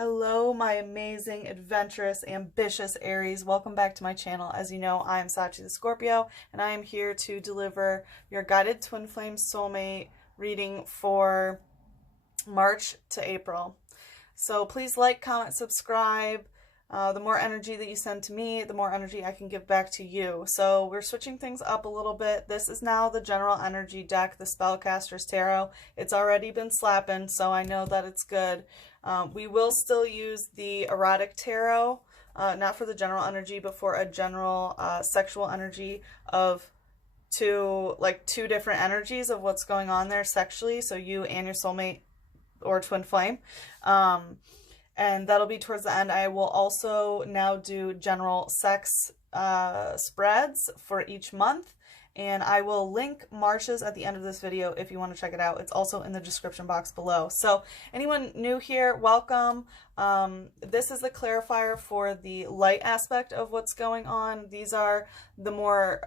Hello, my amazing, adventurous, ambitious Aries. Welcome back to my channel. As you know, I am Sachi the Scorpio, and I am here to deliver your guided twin flame soulmate reading for March to April. So please like, comment, subscribe. The more energy that you send to me, the more energy I can give back to you. So we're switching things up a little bit. This is now the general energy deck, the Spellcaster's Tarot. It's already been slapping, so I know that it's good. We will still use the erotic tarot, not for the general energy, but for a general sexual energy of two different energies of what's going on there sexually. So you and your soulmate or twin flame. And that'll be towards the end. I will also now do general sex spreads for each month. And I will link March's at the end of this video if you want to check it out. It's also in the description box below. So anyone new here, welcome. This is the clarifier for the light aspect of what's going on. These are the more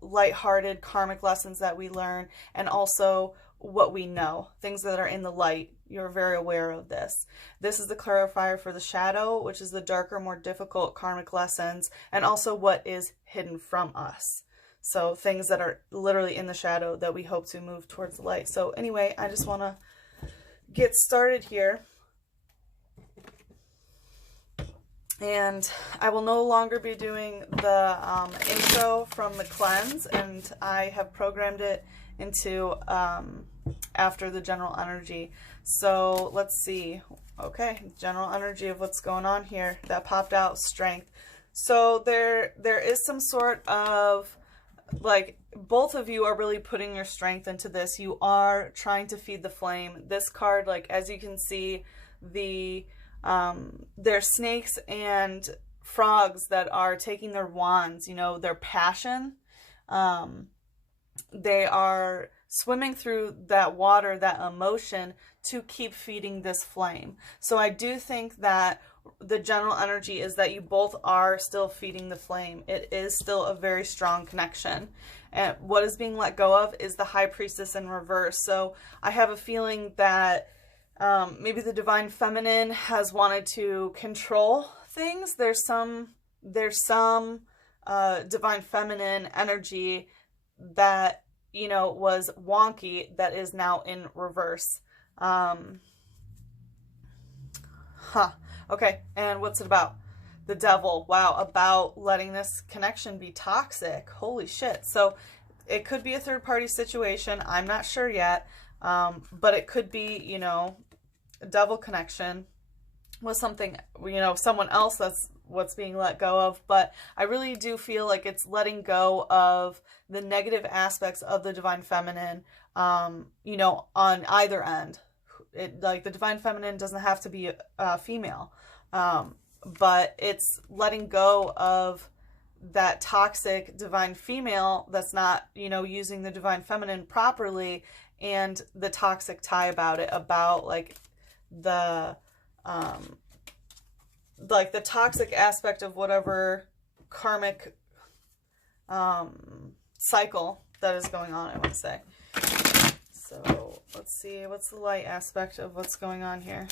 light-hearted karmic lessons that we learn, and also what we know, things that are in the light. You're very aware of this. This is the clarifier for the shadow, which is the darker, more difficult karmic lessons, and also what is hidden from us. So things that are literally in the shadow that we hope to move towards the light. So anyway, I just want to get started here. And I will no longer be doing the intro from the cleanse, and I have programmed it into after the general energy. So let's see. Okay, general energy of what's going on here. That popped out, strength. So there is some sort of, like, both of you are really putting your strength into this. You are trying to feed the flame. This card, like, as you can see, there's snakes and frogs that are taking their wands, you know, their passion. They are swimming through that water, that emotion, to keep feeding this flame. So I do think that the general energy is that you both are still feeding the flame. It is still a very strong connection. And what is being let go of is the High Priestess in reverse. So I have a feeling that maybe the Divine Feminine has wanted to control things. There's some Divine Feminine energy that, you know, was wonky, that is now in reverse. Okay, and what's it about? The Devil. Wow, about letting this connection be toxic. Holy shit. So it could be a third-party situation. I'm not sure yet, but it could be, you know, a devil connection with something, you know, someone else. That's what's being let go of. But I really do feel like it's letting go of the negative aspects of the Divine Feminine, you know, on either end. Like, the Divine Feminine doesn't have to be female, but it's letting go of that toxic Divine Female that's not, you know, using the Divine Feminine properly, and the toxic tie about it, about like the toxic aspect of whatever karmic cycle that is going on, I want to say. So let's see, what's the light aspect of what's going on here?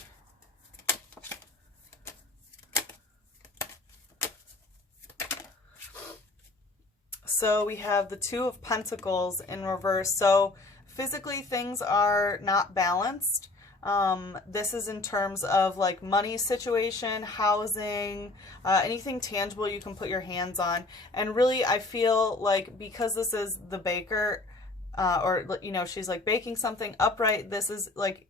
So we have the Two of Pentacles in reverse. So physically things are not balanced. This is in terms of like money situation, housing, anything tangible you can put your hands on. And really, I feel like because this is the baker, or, you know, she's like baking something upright, this is like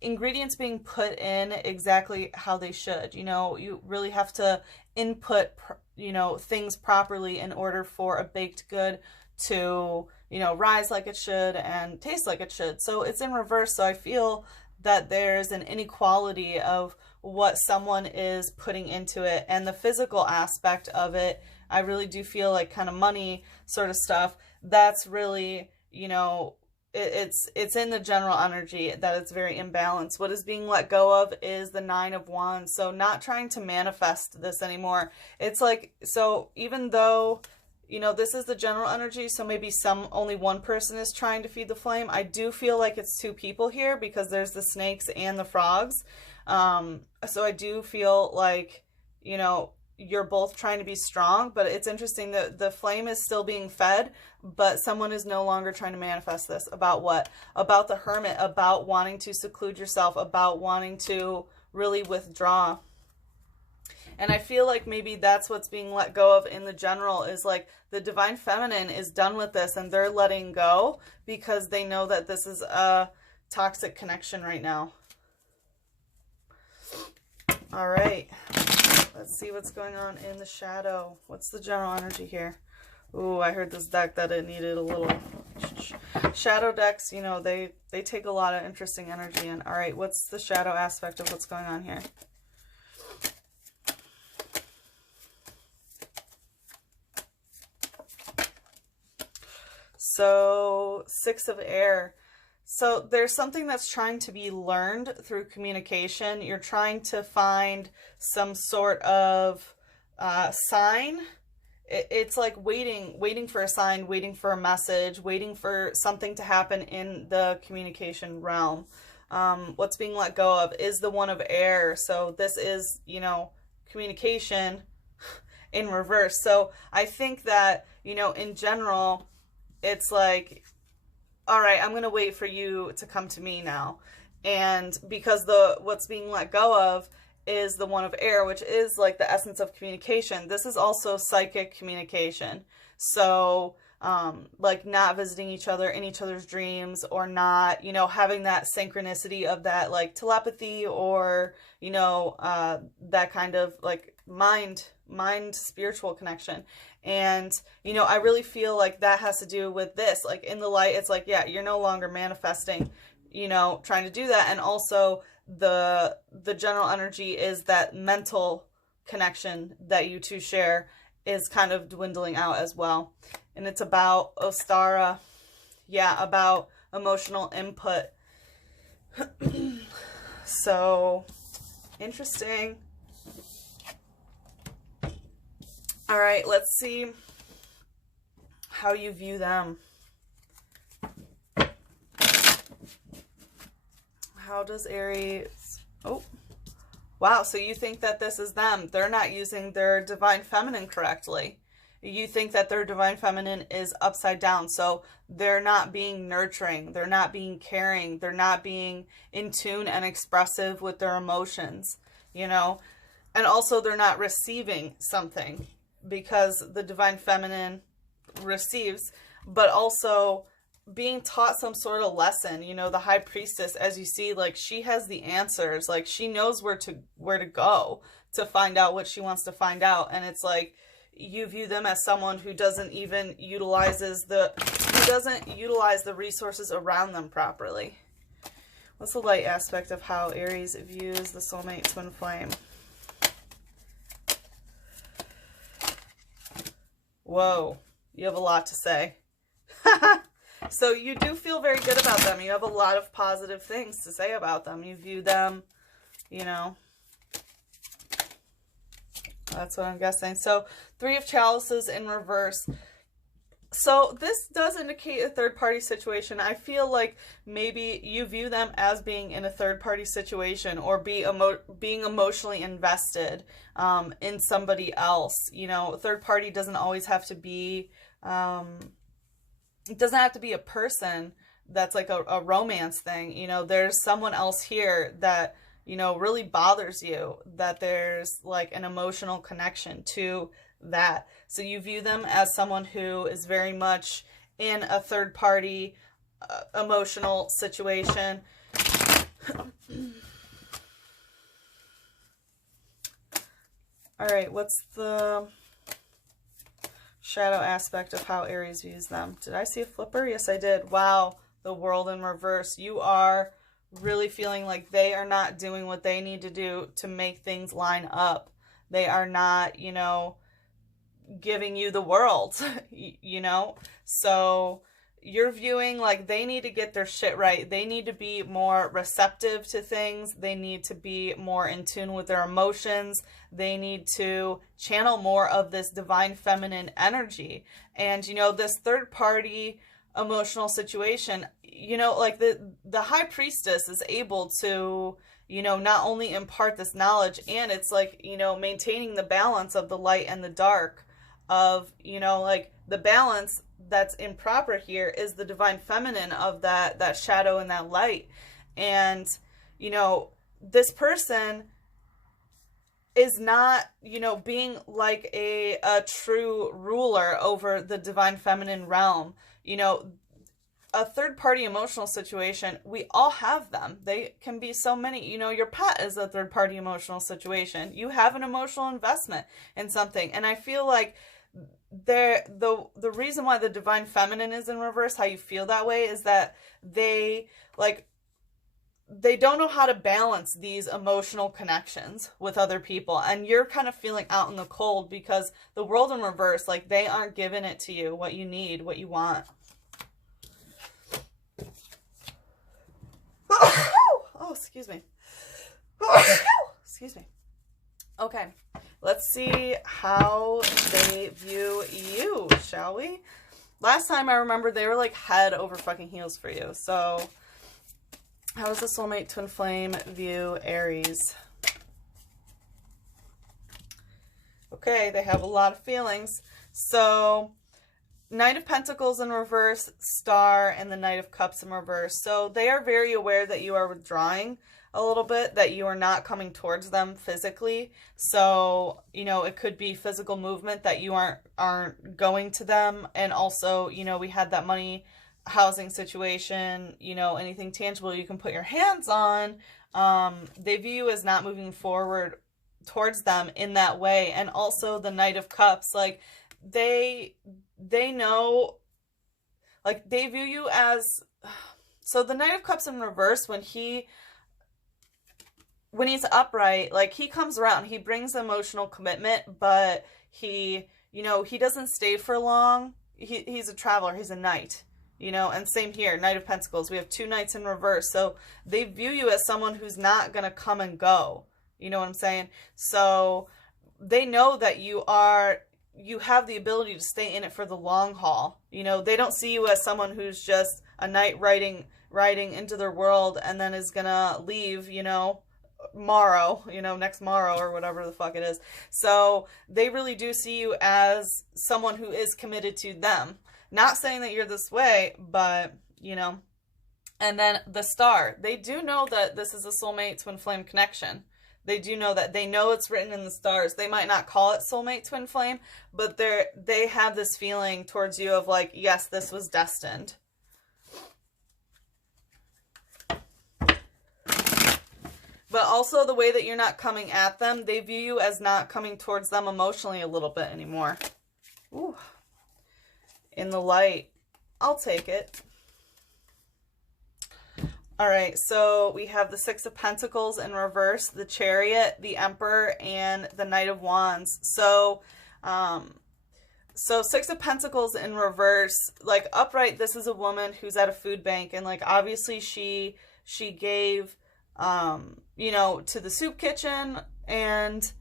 ingredients being put in exactly how they should. You know, you really have to input, you know, things properly in order for a baked good to, you know, rise like it should and taste like it should. So it's in reverse. So I feel that there's an inequality of what someone is putting into it, and the physical aspect of it, I really do feel like kind of money sort of stuff, that's really, you know, it's in the general energy that it's very imbalanced. What is being let go of is the Nine of Wands. So not trying to manifest this anymore. It's like, so even though, you know, this is the general energy, so maybe only one person is trying to feed the flame, I do feel like it's two people here, because there's the snakes and the frogs. So I do feel like, you know, you're both trying to be strong, but it's interesting that the flame is still being fed, but someone is no longer trying to manifest this. About what? About the Hermit, about wanting to seclude yourself, about wanting to really withdraw. And I feel like maybe that's what's being let go of in the general, is like the divine feminine is done with this and they're letting go because they know that this is a toxic connection right now. All right. Let's see what's going on in the shadow. What's the general energy here? Ooh, I heard this deck that it needed a little... Shadow decks, you know, they take a lot of interesting energy in. All right, what's the shadow aspect of what's going on here? So, Six of Air. So there's something that's trying to be learned through communication. You're trying to find some sort of sign. It's like waiting for a sign, waiting for a message, waiting for something to happen in the communication realm. What's being let go of is the One of Air. So this is, you know, communication in reverse. So I think that, you know, in general, it's like, all right, I'm going to wait for you to come to me now. And because what's being let go of is the One of Air, which is like the essence of communication. This is also psychic communication. So, like not visiting each other in each other's dreams, or not, you know, having that synchronicity of that like telepathy, or, you know, that kind of like mind spiritual connection. And, you know, I really feel like that has to do with this. Like in the light, it's like, yeah, you're no longer manifesting, you know, trying to do that. And also the general energy is that mental connection that you two share is kind of dwindling out as well. And it's about Ostara. Yeah, about emotional input. So, interesting. All right, let's see how you view them. How does Aries... Oh, wow. So you think that this is them. They're not using their divine feminine correctly. You think that their divine feminine is upside down. So they're not being nurturing. They're not being caring. They're not being in tune and expressive with their emotions, you know. And also they're not receiving something, because the divine feminine receives, but also being taught some sort of lesson. You know, the high priestess, as you see, like she has the answers. Like she knows where to go to find out what she wants to find out. And it's like you view them as someone who doesn't even utilize the resources around them properly. What's the light aspect of how Aries views the soulmate twin flame? Whoa, you have a lot to say. So you do feel very good about them. You have a lot of positive things to say about them. You view them, you know. That's what I'm guessing. So, Three of Chalices in reverse. So this does indicate a third-party situation. I feel like maybe you view them as being in a third-party situation, or being emotionally invested in somebody else. You know, third-party doesn't always have to be, it doesn't have to be a person that's like a romance thing. You know, there's someone else here that, you know, really bothers you, that there's like an emotional connection to that. So you view them as someone who is very much in a third party emotional situation. All right, what's the shadow aspect of how Aries views them? Did I see a flipper? Yes, I did. Wow, the World in reverse. You are really feeling like they are not doing what they need to do to make things line up. They are not, you know, giving you the world, you know? So you're viewing like they need to get their shit right. They need to be more receptive to things. They need to be more in tune with their emotions. They need to channel more of this divine feminine energy. And, you know, this third party emotional situation, you know, like the high priestess is able to, you know, not only impart this knowledge, and it's like, you know, maintaining the balance of the light and the dark, of, you know, like the balance that's improper here is the divine feminine of that shadow and that light. And, you know, this person is not, you know, being like a true ruler over the divine feminine realm. You know, a third party emotional situation, we all have them. They can be so many. You know, your pet is a third party emotional situation. You have an emotional investment in something. And I feel like the reason why the divine feminine is in reverse, how you feel that way, is that they don't know how to balance these emotional connections with other people. And you're kind of feeling out in the cold because the world in reverse, like they aren't giving it to you, what you need, what you want. Oh, excuse me. Excuse me. Okay, let's see how they view you, shall we? Last time I remember they were like head over fucking heels for you. So how does the soulmate twin flame view Aries? Okay, they have a lot of feelings. So Knight of Pentacles in reverse, Star, and the Knight of Cups in reverse. So they are very aware that you are withdrawing a little bit, that you are not coming towards them physically. So, you know, it could be physical movement that you aren't going to them. And also, you know, we had that money housing situation, you know, anything tangible you can put your hands on. They view you as not moving forward towards them in that way. And also the Knight of Cups, like they know, like they view you as, so the Knight of Cups in reverse, when he's upright, like he comes around, he brings emotional commitment, but he, you know, he doesn't stay for long. He's a traveler, he's a knight, you know, and same here, Knight of Pentacles. We have two knights in reverse. So they view you as someone who's not going to come and go. You know what I'm saying? So they know that you have the ability to stay in it for the long haul. You know, they don't see you as someone who's just a knight riding into their world and then is gonna leave, you know, next morrow or whatever the fuck it is. So they really do see you as someone who is committed to them. Not saying that you're this way, but, you know. And then the Star. They do know that this is a soulmate twin flame connection. They do know that. They know it's written in the stars. They might not call it soulmate twin flame, but they have this feeling towards you of like, yes, this was destined. But also the way that you're not coming at them, they view you as not coming towards them emotionally a little bit anymore. Ooh. In the light. I'll take it. All right, so we have the Six of Pentacles in reverse, the Chariot, the Emperor, and the Knight of Wands. So, Six of Pentacles in reverse, like upright, this is a woman who's at a food bank, and like obviously she gave, you know, to the soup kitchen, and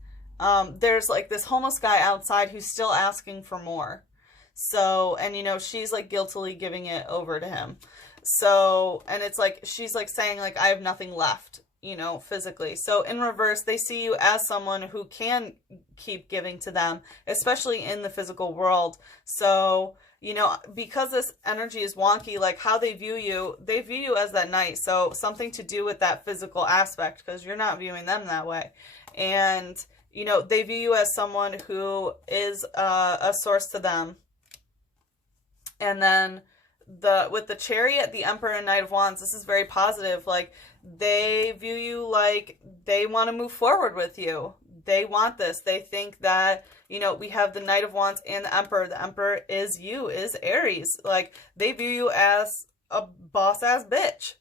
there's like this homeless guy outside who's still asking for more. So, and you know, she's like guiltily giving it over to him. So, and it's like, she's like saying like, I have nothing left, you know, physically. So in reverse, they see you as someone who can keep giving to them, especially in the physical world. So, you know, because this energy is wonky, like how they view you as that knight. So something to do with that physical aspect, because you're not viewing them that way. And, you know, they view you as someone who is a source to them. And then with the Chariot, the Emperor, and Knight of Wands, this is very positive. Like they view you like they want to move forward with you. They want this. They think that, you know, we have the Knight of Wands and the Emperor. The Emperor is you, is Aries. Like they view you as a boss ass bitch.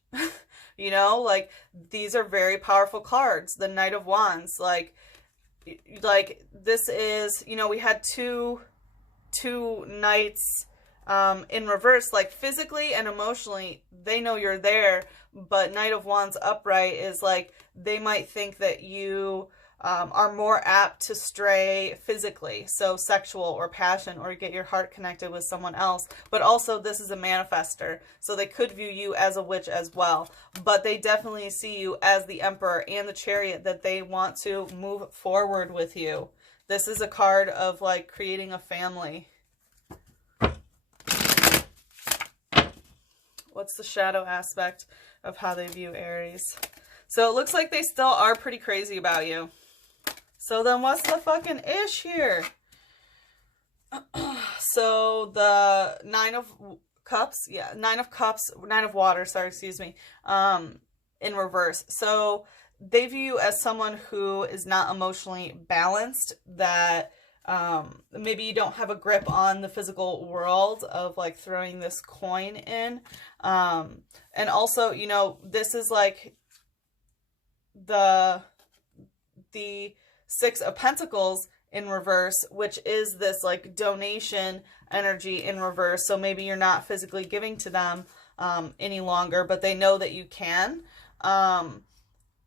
You know, like these are very powerful cards. The Knight of Wands, like this is, you know, we had two knights in reverse, like physically and emotionally, they know you're there, but Knight of Wands upright is like, they might think that you are more apt to stray physically, so sexual or passion, or get your heart connected with someone else. But also, this is a manifester, so they could view you as a witch as well. But they definitely see you as the Emperor and the Chariot, that they want to move forward with you. This is a card of like creating a family. What's the shadow aspect of how they view Aries? So it looks like they still are pretty crazy about you. So then what's the fucking ish here? So the Nine of Cups, yeah, Nine of Cups, Nine of Water, sorry, excuse me, in reverse. So they view you as someone who is not emotionally balanced, that maybe you don't have a grip on the physical world of like throwing this coin in. And also, you know, this is like the Six of Pentacles in reverse, which is this like donation energy in reverse. So maybe you're not physically giving to them any longer, but they know that you can.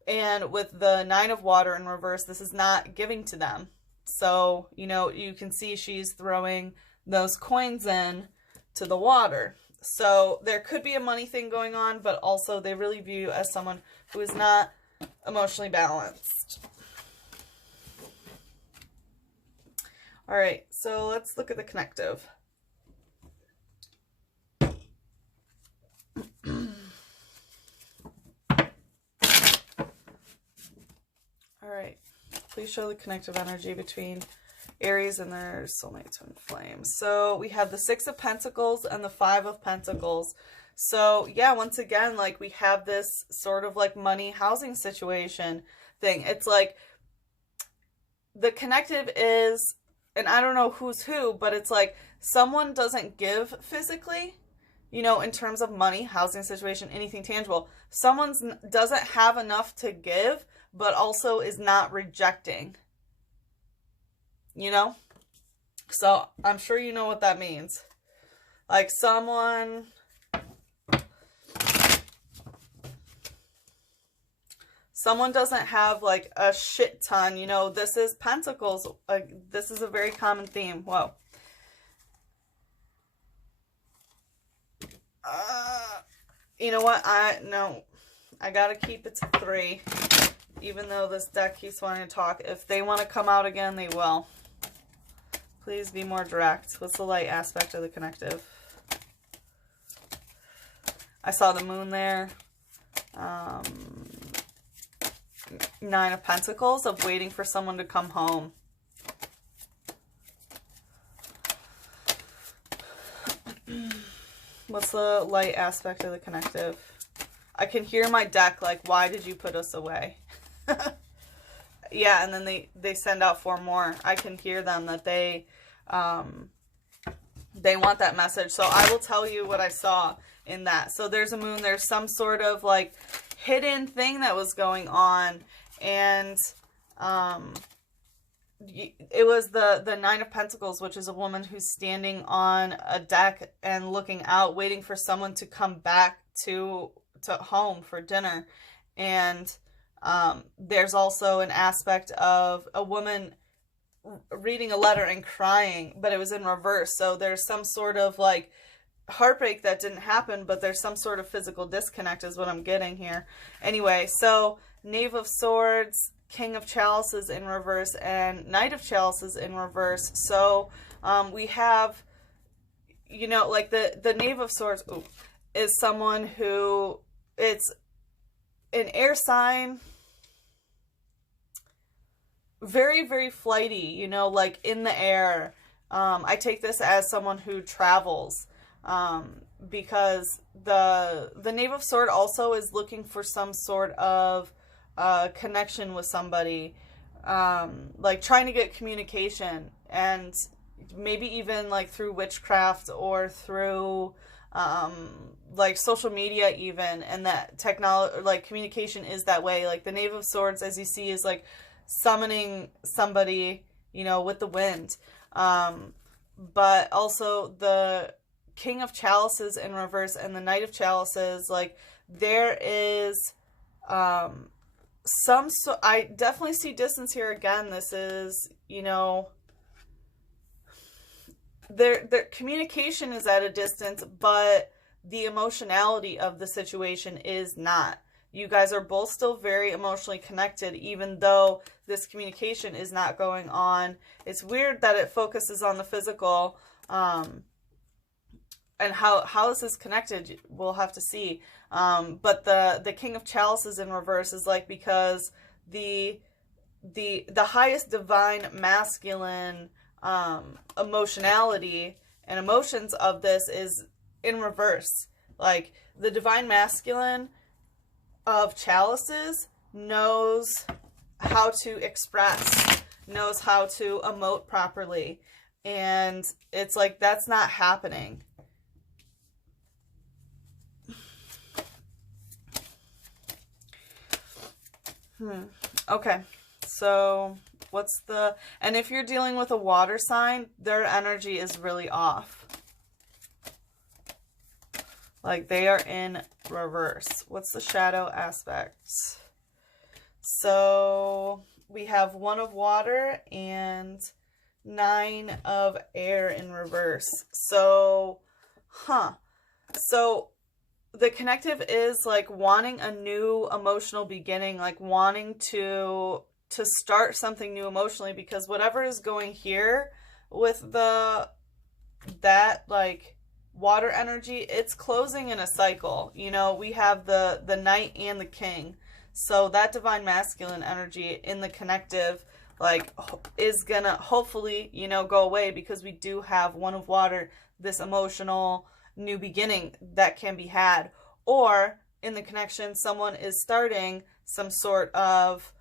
And with the Nine of Water in reverse, this is not giving to them. So, you know, you can see she's throwing those coins in to the water. So there could be a money thing going on, but also they really view you as someone who is not emotionally balanced. All right, so let's look at the connective. All right, please show the connective energy between Aries and their soulmate twin flame. So we have the Six of Pentacles and the Five of Pentacles. So yeah, once again, like we have this sort of like money housing situation thing. It's like the connective is, and I don't know who's who, but it's like someone doesn't give physically, you know, in terms of money, housing situation, anything tangible. Someone doesn't have enough to give, but also is not rejecting, you know? So I'm sure you know what that means. Like someone doesn't have like a shit ton, you know. This is Pentacles. Like this is a very common theme. Whoa. You know what? I gotta keep it to 3. Even though this deck keeps wanting to talk. If they want to come out again, they will. Please be more direct. What's the light aspect of the connective? I saw the moon there. Nine of Pentacles, of waiting for someone to come home. What's the light aspect of the connective? I can hear my deck like, why did you put us away? Yeah, and then they send out 4 more. I can hear them that they want that message. So I will tell you what I saw in that. So there's a moon. There's some sort of like hidden thing that was going on. And it was the Nine of Pentacles, which is a woman who's standing on a deck and looking out, waiting for someone to come back to home for dinner. And there's also an aspect of a woman reading a letter and crying, but it was in reverse. So there's some sort of like heartbreak that didn't happen, but there's some sort of physical disconnect is what I'm getting here. Anyway, so Knave of Swords, King of Chalices in reverse, and Knight of Chalices in reverse. So we have, you know, like the Knave of Swords is someone who, it's an air sign, very, very flighty, you know, like in the air. I take this as someone who travels, because the Knave of Swords also is looking for some sort of connection with somebody, like trying to get communication, and maybe even like through witchcraft or through like social media even, and that technology, like communication is that way. Like the Knave of Swords, as you see, is like summoning somebody, you know, with the wind. But also the King of Chalices in reverse and the Knight of Chalices, like there is So I definitely see distance here again. This is, you know, their communication is at a distance, but the emotionality of the situation is not. You guys are both still very emotionally connected, even though this communication is not going on. It's weird that it focuses on the physical, and how this is connected, we'll have to see. But the King of Chalices in reverse is like, because the highest divine masculine emotionality and emotions of this is in reverse. Like, the divine masculine of Chalices knows how to express, knows how to emote properly, and it's like that's not happening. Okay, so what's the, and if you're dealing with a water sign, their energy is really off. Like, they are in reverse. What's the shadow aspect? So we have 1 of water and 9 of air in reverse. So, so the connective is like wanting a new emotional beginning, like wanting to start something new emotionally, because whatever is going here with that like water energy, it's closing in a cycle. You know, we have the Knight and the King. So that divine masculine energy in the connective, like, is gonna hopefully, you know, go away, because we do have 1 of water, this emotional new beginning that can be had. Or in the connection, someone is starting some sort of,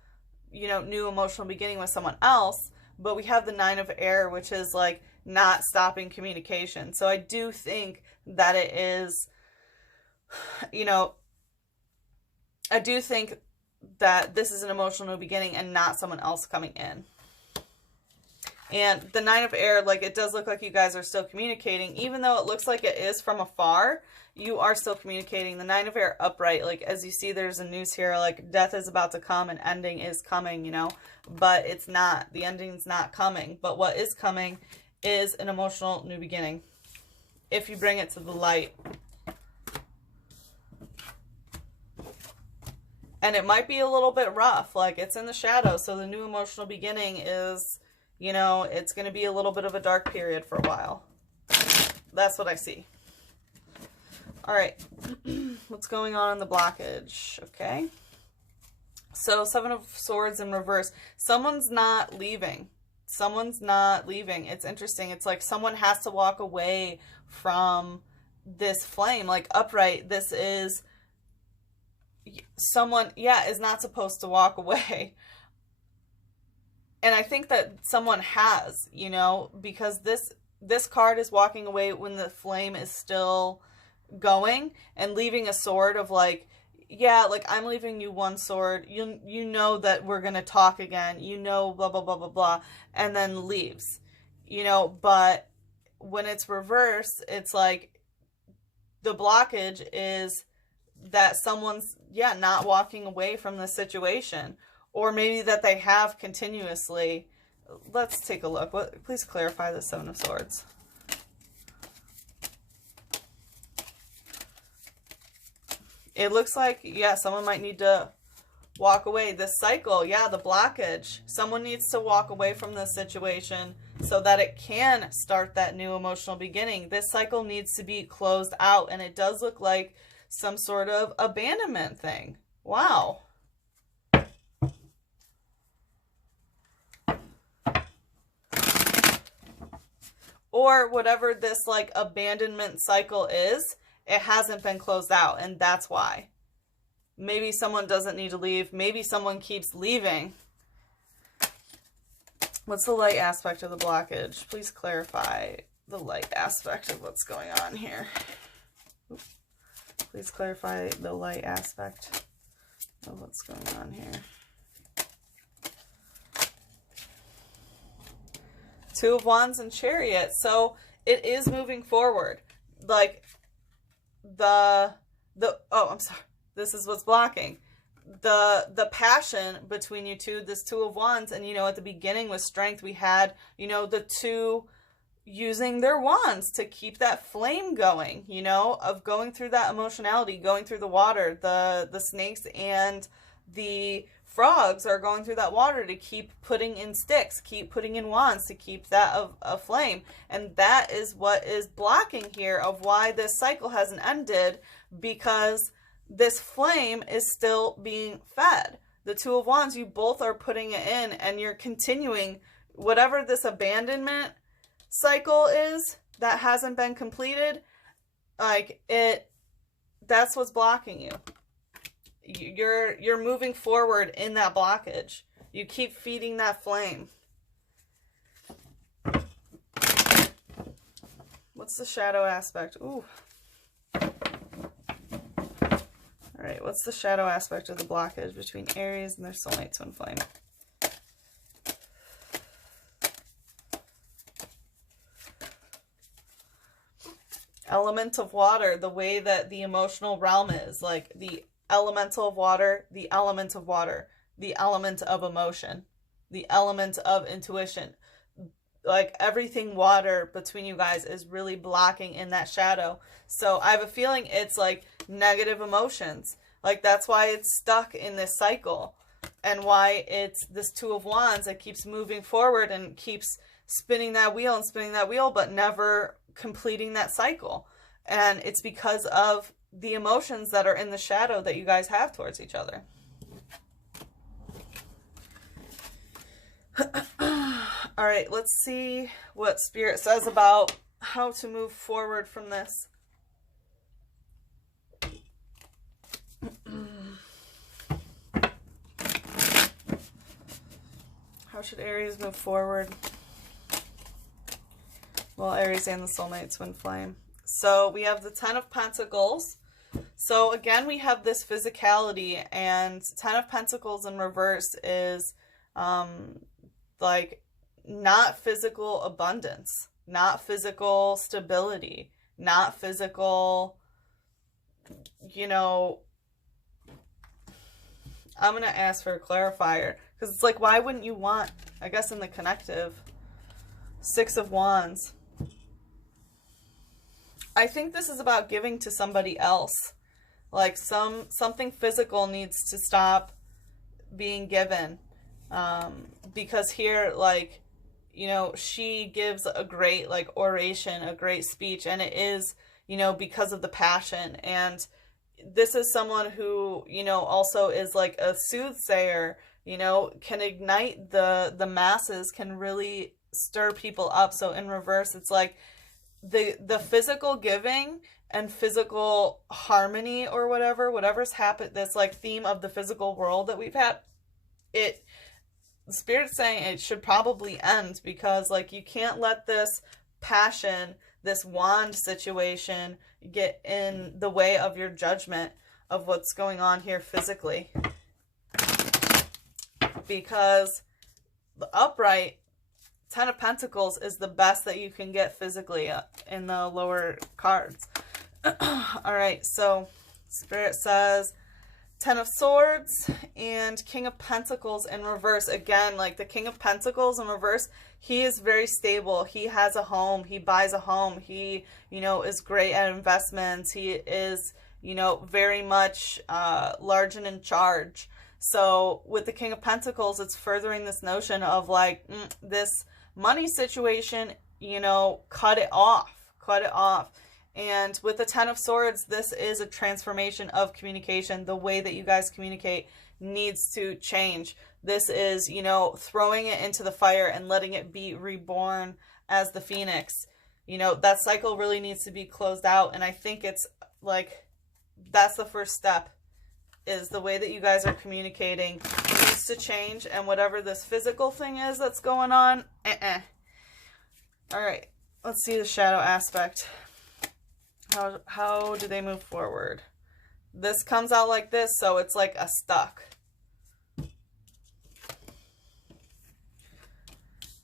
you know, new emotional beginning with someone else. But we have the 9 of air, which is like not stopping communication. So I do think that it is, you know, I do think that this is an emotional new beginning and not someone else coming in. And the 9 of air, like, it does look like you guys are still communicating, even though it looks like it is from afar. You are still communicating. The 9 of air upright, like, as you see, there's a noose here, like, death is about to come and ending is coming, you know, but it's not. The ending's not coming. But what is coming is an emotional new beginning, if you bring it to the light. And it might be a little bit rough, like, it's in the shadow, so the new emotional beginning is, you know, it's going to be a little bit of a dark period for a while. That's what I see. All right. What's going on in the blockage? Okay. So 7 of Swords in reverse. Someone's not leaving. Someone's not leaving. It's interesting. It's like someone has to walk away from this flame. Like, upright, this is someone, yeah, is not supposed to walk away. And I think that someone has, you know, because this card is walking away when the flame is still going, and leaving a sword of like, yeah, like, I'm leaving you 1 sword. You know that we're going to talk again. You know, blah, blah, blah, blah, blah. And then leaves, you know. But when it's reverse, it's like the blockage is that someone's, yeah, not walking away from the situation. Or maybe that they have continuously. Let's take a look. Please clarify the 7 of Swords. It looks like, yeah, someone might need to walk away. This cycle, yeah, the blockage. Someone needs to walk away from this situation so that it can start that new emotional beginning. This cycle needs to be closed out, and it does look like some sort of abandonment thing. Wow. Or whatever this, like, abandonment cycle is, it hasn't been closed out, and that's why. Maybe someone doesn't need to leave. Maybe someone keeps leaving. What's the light aspect of the blockage? Please clarify the light aspect of what's going on here. Oops. Please clarify the light aspect of what's going on here. 2 of Wands and Chariot. So it is moving forward. Like, oh, I'm sorry. This is what's blocking. the passion between you two, this Two of Wands. And, you know, at the beginning with Strength, we had, you know, the two using their wands to keep that flame going, you know, of going through that emotionality, going through the water. The snakes and the frogs are going through that water to keep putting in sticks, keep putting in wands to keep that of flame. And that is what is blocking here of why this cycle hasn't ended, because this flame is still being fed. The Two of Wands, you both are putting it in, and you're continuing whatever this abandonment cycle is that hasn't been completed. Like, that's what's blocking you. You're moving forward in that blockage. You keep feeding that flame. What's the shadow aspect? Ooh. All right, what's the shadow aspect of the blockage between Aries and their soulmate twin flame? Element of water, the way that the emotional realm is, like the elemental of water, the element of water, the element of emotion, the element of intuition. Like everything water between you guys is really blocking in that shadow. So I have a feeling it's like negative emotions. Like that's why it's stuck in this cycle, and why it's this Two of Wands that keeps moving forward and keeps spinning that wheel and spinning that wheel, but never completing that cycle. And it's because of the emotions that are in the shadow that you guys have towards each other. All right, let's see what Spirit says about how to move forward from this. How should Aries move forward? Well, Aries and the soulmate twin flame. So we have the Ten of Pentacles. So again, we have this physicality, and Ten of Pentacles in reverse is like not physical abundance, not physical stability, not physical, you know, I'm going to ask for a clarifier, because it's like, why wouldn't you want, I guess in the connective, Six of Wands. I think this is about giving to somebody else. Like something physical needs to stop being given. Because here, like, you know, she gives a great, like, oration, a great speech, and it is, you know, because of the passion. And this is someone who, you know, also is like a soothsayer, you know, can ignite the masses, can really stir people up. So in reverse, it's like the physical giving and physical harmony, or whatever's happened, this like theme of the physical world that we've had, the Spirit's saying it should probably end, because like you can't let this passion, this wand situation get in the way of your judgment of what's going on here physically. Because the upright Ten of Pentacles is the best that you can get physically in the lower cards. All right, so Spirit says Ten of Swords and King of Pentacles in reverse. Again, like the King of Pentacles in reverse, he is very stable. He has a home. He buys a home. He, you know, is great at investments. He is, you know, very much large and in charge. So with the King of Pentacles, it's furthering this notion of like this money situation, you know, cut it off. And with the Ten of Swords, this is a transformation of communication. The way that you guys communicate needs to change. This is, you know, throwing it into the fire and letting it be reborn as the phoenix. You know, that cycle really needs to be closed out. And I think it's like, that's the first step, is the way that you guys are communicating needs to change. And whatever this physical thing is that's going on, All right, let's see the shadow aspect. How do they move forward? This comes out like this, so it's like a stuck.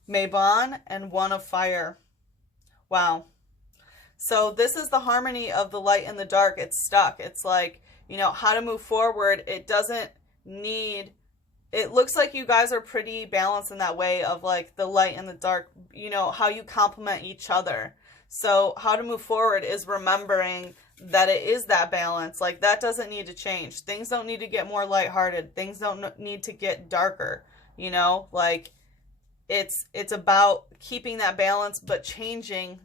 Mabon and One of Fire. Wow. So this is the harmony of the light and the dark. It's stuck. It's like, you know, how to move forward. It doesn't need, it looks like you guys are pretty balanced in that way of like the light and the dark, you know, how you complement each other. So how to move forward is remembering that it is that balance. Like that doesn't need to change. Things don't need to get more lighthearted. Things don't need to get darker, you know, like it's about keeping that balance, but changing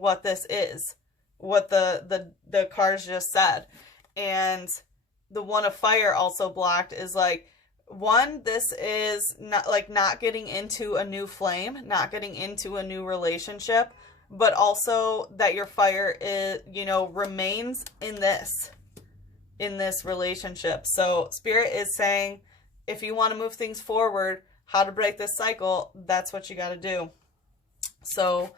what this is, what the cards just said. And the one of fire also blocked is like, one, this is not getting into a new flame, not getting into a new relationship, but also that your fire is, you know, remains in this relationship. So Spirit is saying, if you want to move things forward, how to break this cycle, that's what you got to do. So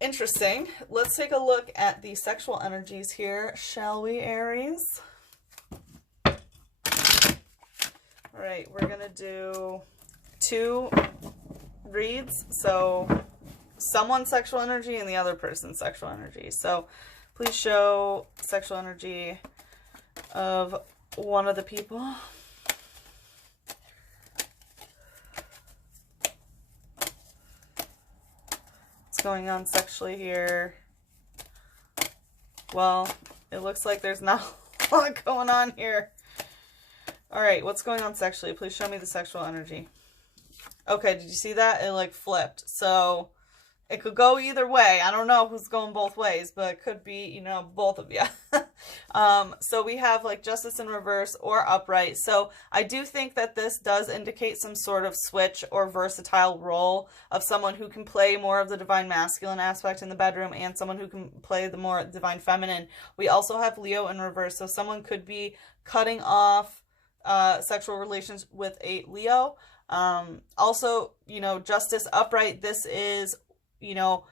interesting. Let's take a look at the sexual energies here, shall we, Aries? All right, we're going to do 2 reads. So someone's sexual energy and the other person's sexual energy. So please show sexual energy of one of the people. What's going on sexually here? Well, it looks like there's not a lot going on here. All right, what's going on sexually? Please show me the sexual energy. Okay, did you see that? It like flipped. So it could go either way. I don't know who's going both ways, but it could be, you know, both of you. So we have like justice in reverse or upright. So I do think that this does indicate some sort of switch or versatile role of someone who can play more of the divine masculine aspect in the bedroom and someone who can play the more divine feminine. We also have Leo in reverse. So someone could be cutting off sexual relations with a Leo. Also, you know, justice upright, this is, you know,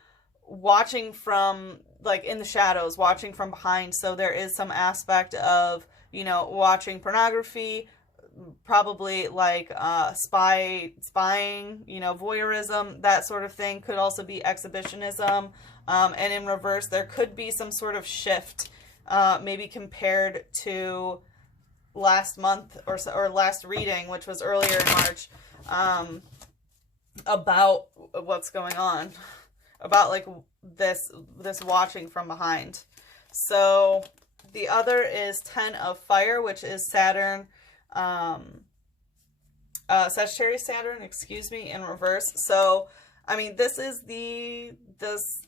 watching from like in the shadows, watching from behind. So there is some aspect of, you know, watching pornography, probably like spying, you know, voyeurism, that sort of thing. Could also be exhibitionism. And in reverse, there could be some sort of shift, maybe compared to last month or last reading, which was earlier in March, about what's going on, about like this watching from behind. So the other is 10 of fire, which is Saturn, Sagittarius Saturn, excuse me, in reverse. So I mean, this is the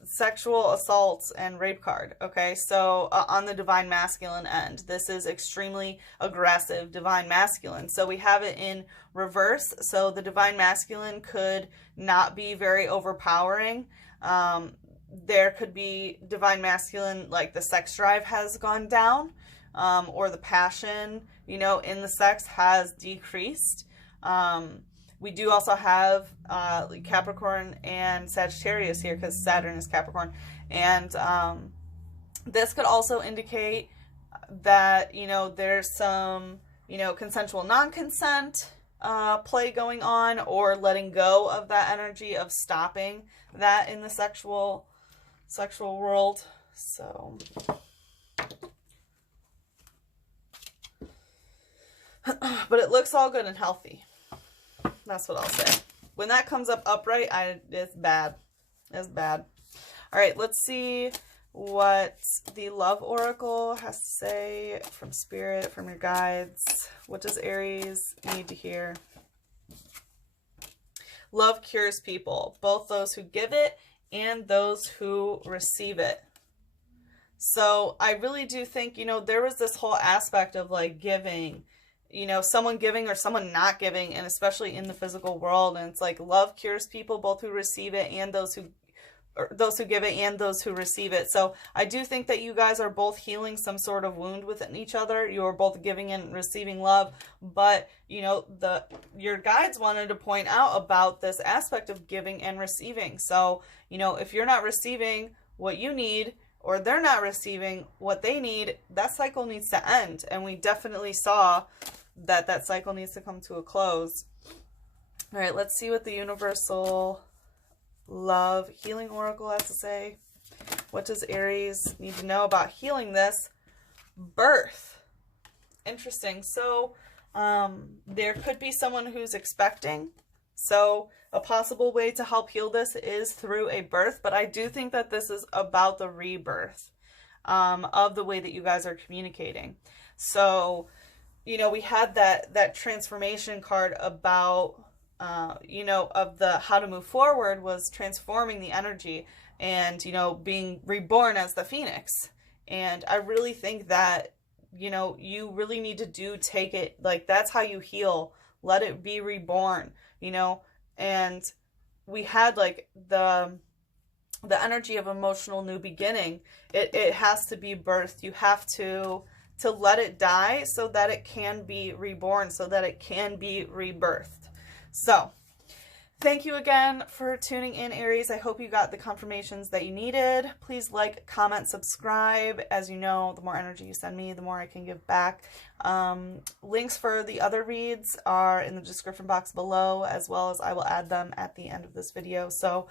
sexual assaults and rape card, okay? So on the divine masculine end, this is extremely aggressive divine masculine. So we have it in reverse. So the divine masculine could not be very overpowering. There could be divine masculine, like the sex drive has gone down, or the passion, you know, in the sex has decreased. We do also have Capricorn and Sagittarius here because Saturn is Capricorn. And this could also indicate that, you know, there's some, you know, consensual non-consent play going on, or letting go of that energy of stopping that in the sexual world. So but it looks all good and healthy. That's what I'll say. When that comes up upright, it's bad. It's bad. All right, let's see what the love oracle has to say from Spirit, from your guides. What does Aries need to hear? Love cures people, both those who give it and those who receive it. So I really do think, you know, there was this whole aspect of like giving, you know, someone giving or someone not giving, and especially in the physical world. And it's like love cures people, both who receive it and those who give it and those who receive it. So I do think that you guys are both healing some sort of wound within each other. You are both giving and receiving love, but you know, your guides wanted to point out about this aspect of giving and receiving. So, you know, if you're not receiving what you need, or they're not receiving what they need, that cycle needs to end. And we definitely saw that cycle needs to come to a close. All right, let's see what the universal love healing oracle has to say. What does Aries need to know about healing this? Birth. interesting. So there could be someone who's expecting. So a possible way to help heal this is through a birth, but I do think that this is about the rebirth of the way that you guys are communicating. So, you know, we had that transformation card about, you know, of the how to move forward was transforming the energy and, you know, being reborn as the phoenix. And I really think that, you know, you really need to take it, like, that's how you heal. Let it be reborn, you know. And we had like the energy of emotional new beginning. It has to be birthed. You have to let it die so that it can be reborn, so that it can be rebirthed. So thank you again for tuning in, Aries. I hope you got the confirmations that you needed. Please like, comment, subscribe. As you know, the more energy you send me, the more I can give back. Links for the other reads are in the description box below, as well as I will add them at the end of this video. So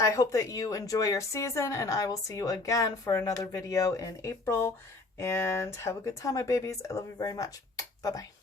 I hope that you enjoy your season, and I will see you again for another video in April. And have a good time, my babies. I love you very much. Bye-bye.